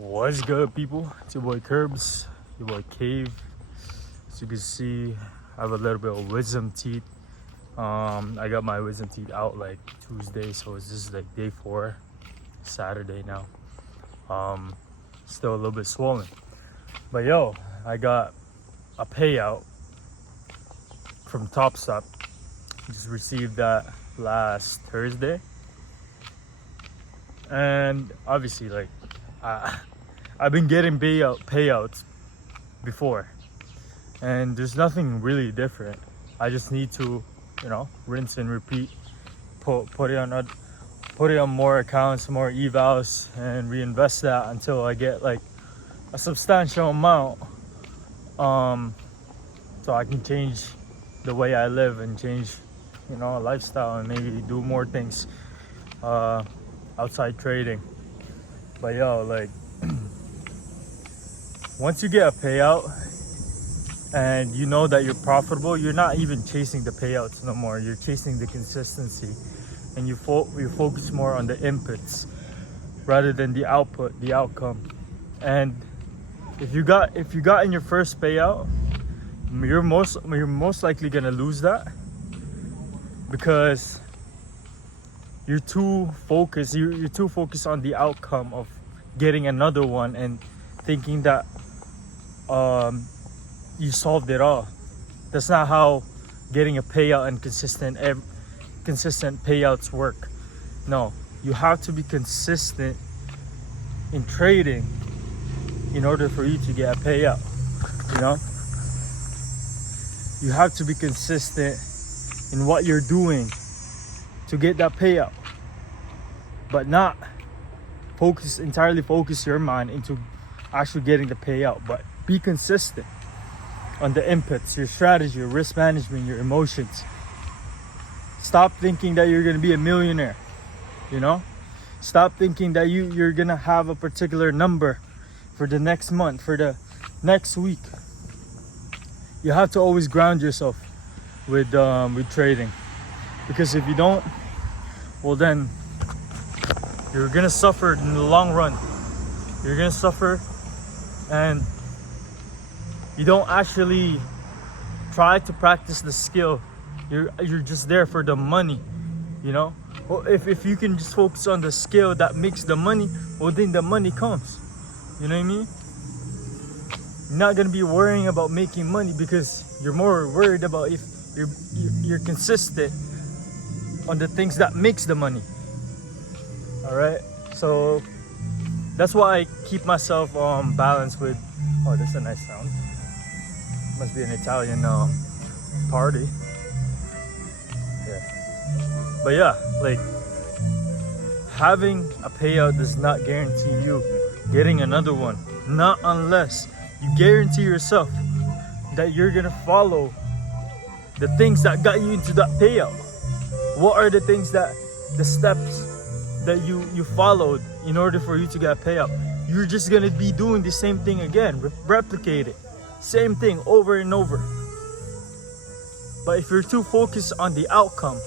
What's good, people? It's your boy Curbs, your boy Cave. As you can see, I have a little bit of wisdom teeth. I got my wisdom teeth out like Tuesday, so this is like day 4, Saturday now. Still a little bit swollen, but yo, I got a payout from Top Stop. Just received that last Thursday, and obviously, like, I've been getting payouts before, and there's nothing really different. I just need to, rinse and repeat, put it on more accounts, more evals, and reinvest that until I get like a substantial amount, so I can change the way I live and change, a lifestyle, and maybe do more things outside trading. But yo, like, once you get a payout and you know that you're profitable, you're not even chasing the payouts no more. You're chasing the consistency, and you focus more on the inputs rather than the output, the outcome. And if you got in your first payout, you're most likely gonna lose that because you're too focused. You're too focused on the outcome of getting another one and thinking that you solved it all. That's not how getting a payout and consistent payouts work. No, you have to be consistent in trading in order for you to get a payout. You have to be consistent in what you're doing to get that payout, but not entirely focus your mind into actually getting the payout. But be consistent on the inputs, your strategy, your risk management, your emotions. Stop thinking that you're gonna be a millionaire. Stop thinking that you're gonna have a particular number for the next month, for the next week. You have to always ground yourself with trading, because if you don't, well, then you're gonna suffer in the long run. You're gonna suffer, and you don't actually try to practice the skill. You're just there for the money. Well, if you can just focus on the skill that makes the money, well, then the money comes. You know what I mean? You're not gonna be worrying about making money because you're more worried about if you're consistent on the things that makes the money. All right, so that's why I keep myself balanced with. Oh, that's a nice sound. Must be an Italian party. Yeah, but yeah, like, having a payout does not guarantee you getting another one. Not unless you guarantee yourself that you're gonna follow the things that got you into that payout. What are the steps that you followed in order for you to get a payout? You're just gonna be doing the same thing again, replicate it, same thing over and over. But if you're too focused on the outcome,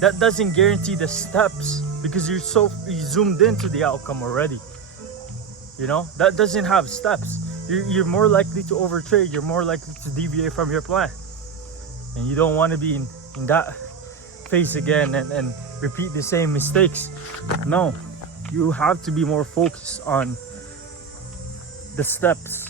that doesn't guarantee the steps, because you zoomed into the outcome already. That doesn't have steps. You're more likely to overtrade. You're more likely to deviate from your plan, and you don't want to be in that phase again and repeat the same mistakes. No, you have to be more focused on the steps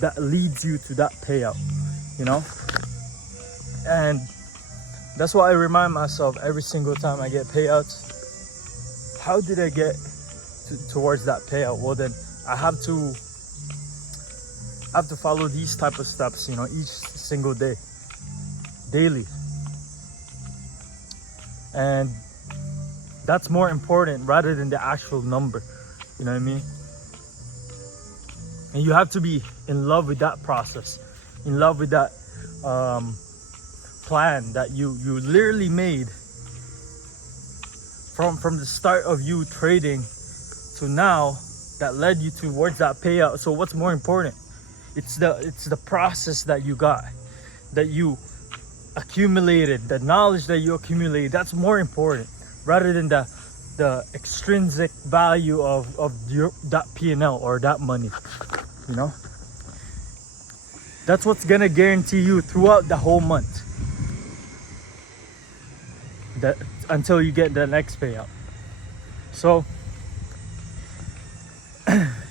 that leads you to that payout. And that's why I remind myself every single time I get payouts, how did I get towards that payout? Well, then I have to follow these type of steps, each single day, daily. And that's more important rather than the actual number. You know what I mean? And you have to be in love with that process, in love with that plan that you literally made from the start of you trading to now, that led you towards that payout. So what's more important? It's the process that you got, that you accumulated, the knowledge that you accumulated. That's more important rather than the the extrinsic value of that P&L or that money, you know. That's what's gonna guarantee you throughout the whole month, that until you get the next payout. So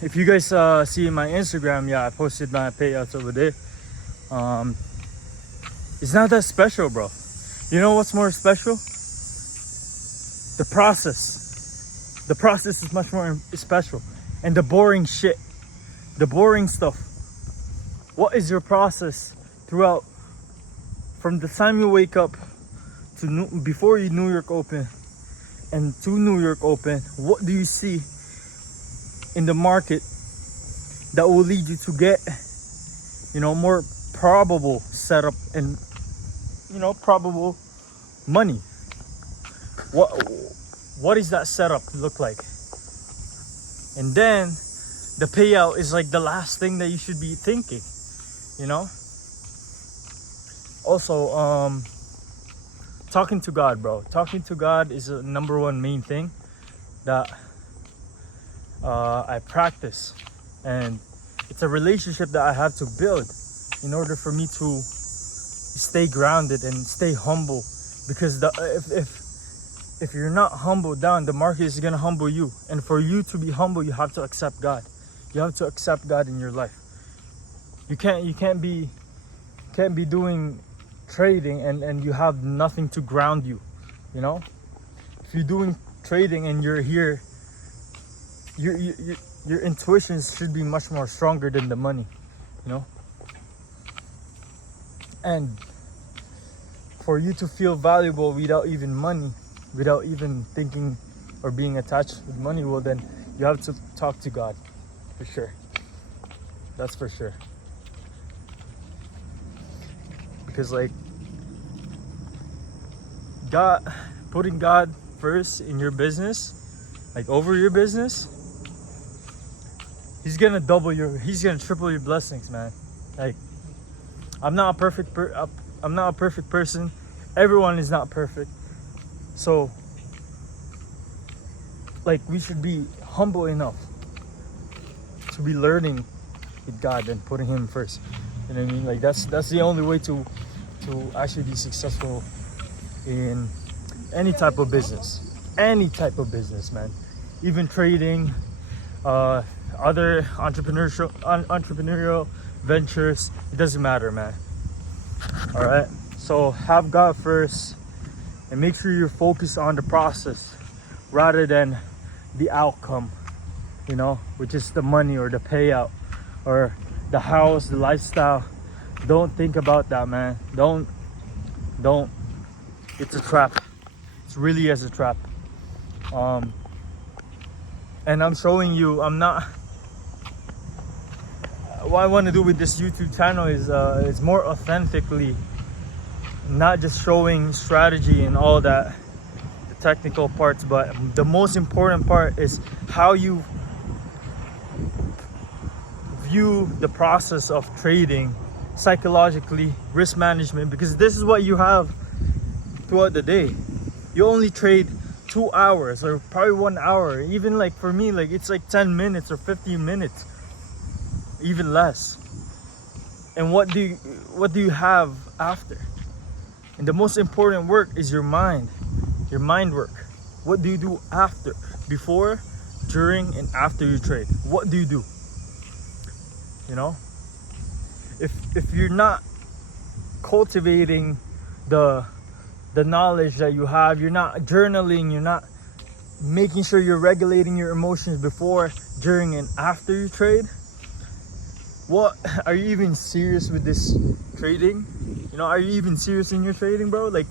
if you guys see my Instagram, yeah, I posted my payouts over there. It's not that special, bro. You know what's more special? The process. The process is much more special. And the boring shit, the boring stuff. What is your process throughout, from the time you wake up to before you New York Open and to New York Open? What do you see in the market that will lead you to get, you know, more probable setup and, you know, probable money? What is that setup look like? And then the payout is like the last thing that you should be thinking, you know. Also, talking to God, bro. Talking to God is a number one main thing that I practice, and it's a relationship that I have to build in order for me to stay grounded and stay humble. Because if you're not humbled down, the market is gonna humble you. And for you to be humble, you have to accept God. You have to accept God in your life. You can't be doing trading and you have nothing to ground you. You know, if you're doing trading and you're here, your intuitions should be much more stronger than the money. You know, and for you to feel valuable without even money, without even thinking or being attached with money, well, then you have to talk to God, for sure. That's for sure. Because like God, putting God first in your business, like over your business, he's gonna triple your blessings, man. Like, I'm not a perfect person. Everyone is not perfect. So like, we should be humble enough to be learning with God and putting him first. You know what I mean? Like, that's the only way to actually be successful in any type of business. Any type of business, man. Even trading, other entrepreneurial ventures, it doesn't matter, man. All right, so have God first and make sure you're focused on the process rather than the outcome, you know, which is the money or the payout or the house, the lifestyle. Don't think about that, man. Don't. It's a trap. It's really is a trap. And I'm showing you, what I want to do with this YouTube channel is more authentically, not just showing strategy and all that, the technical parts, but the most important part is how you view the process of trading psychologically, risk management, because this is what you have throughout the day. You only trade 2 hours or probably 1 hour. Even like for me, like it's like 10 minutes or 15 minutes, even less. And what do you have after? And the most important work is your mind work. What do you do after, before, during, and after you trade? What do you do? You know, if you're not cultivating the knowledge that you have, you're not journaling, you're not making sure you're regulating your emotions before, during, and after you trade, what are you even serious with this trading? You know, are you even serious in your trading, bro? Like,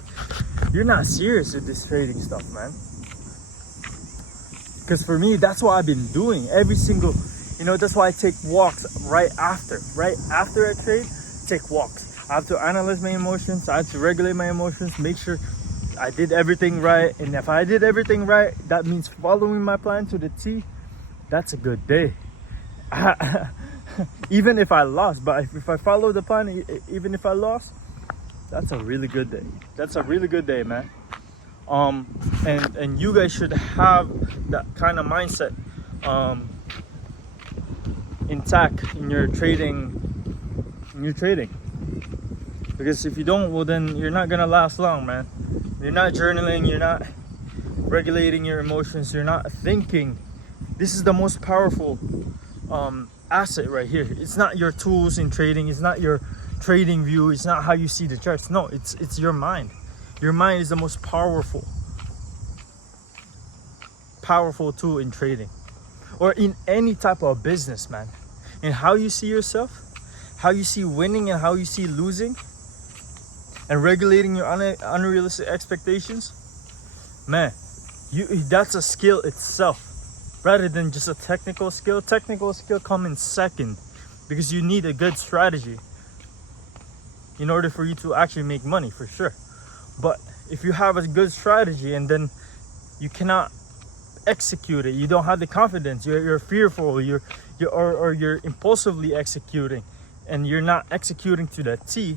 you're not serious with this trading stuff, man. Because for me, that's what I've been doing every single, you know, that's why I take walks right after I trade. Take walks. I have to analyze my emotions. I have to regulate my emotions, make sure I did everything right. And if I did everything right, that means following my plan to the T. That's a good day. Even if I lost, but if I follow the plan, even if I lost, that's a really good day. That's a really good day, man. And and you guys should have that kind of mindset intact in your trading. Because if you don't, well, then you're not gonna last long, man. You're not journaling, you're not regulating your emotions, you're not thinking. This is the most powerful asset right here. It's not your tools in trading, it's not your trading view, it's not how you see the charts. No, it's your mind. Your mind is the most powerful tool in trading, or in any type of business, man. And how you see yourself, how you see winning and how you see losing, and regulating your unrealistic expectations, man, that's a skill itself, rather than just a technical skill. Technical skill come in second, because you need a good strategy in order for you to actually make money, for sure. But if you have a good strategy and then you cannot execute it, you don't have the confidence, you're fearful, you're impulsively executing, and you're not executing to the T,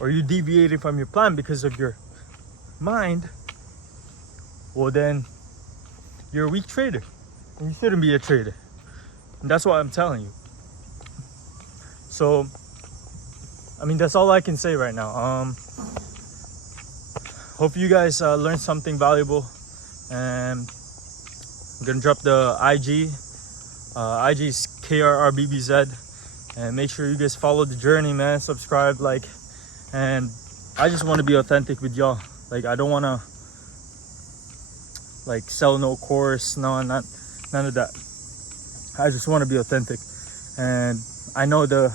or you deviating from your plan because of your mind, well, then you're a weak trader, and you shouldn't be a trader. And that's what I'm telling you. So, I mean, that's all I can say right now. Hope you guys learned something valuable, and I'm gonna drop the IG. IG is KRRBBZ, and make sure you guys follow the journey, man. Subscribe, like, and I just want to be authentic with y'all. Like, I don't want to like sell no course, none of that. I just want to be authentic, and I know the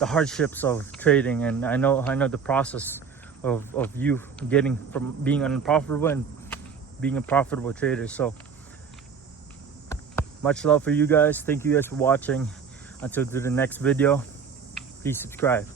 hardships of trading, and I know the process of you getting from being unprofitable and being a profitable trader. So much love for you guys. Thank you guys for watching. Until the next video, please subscribe.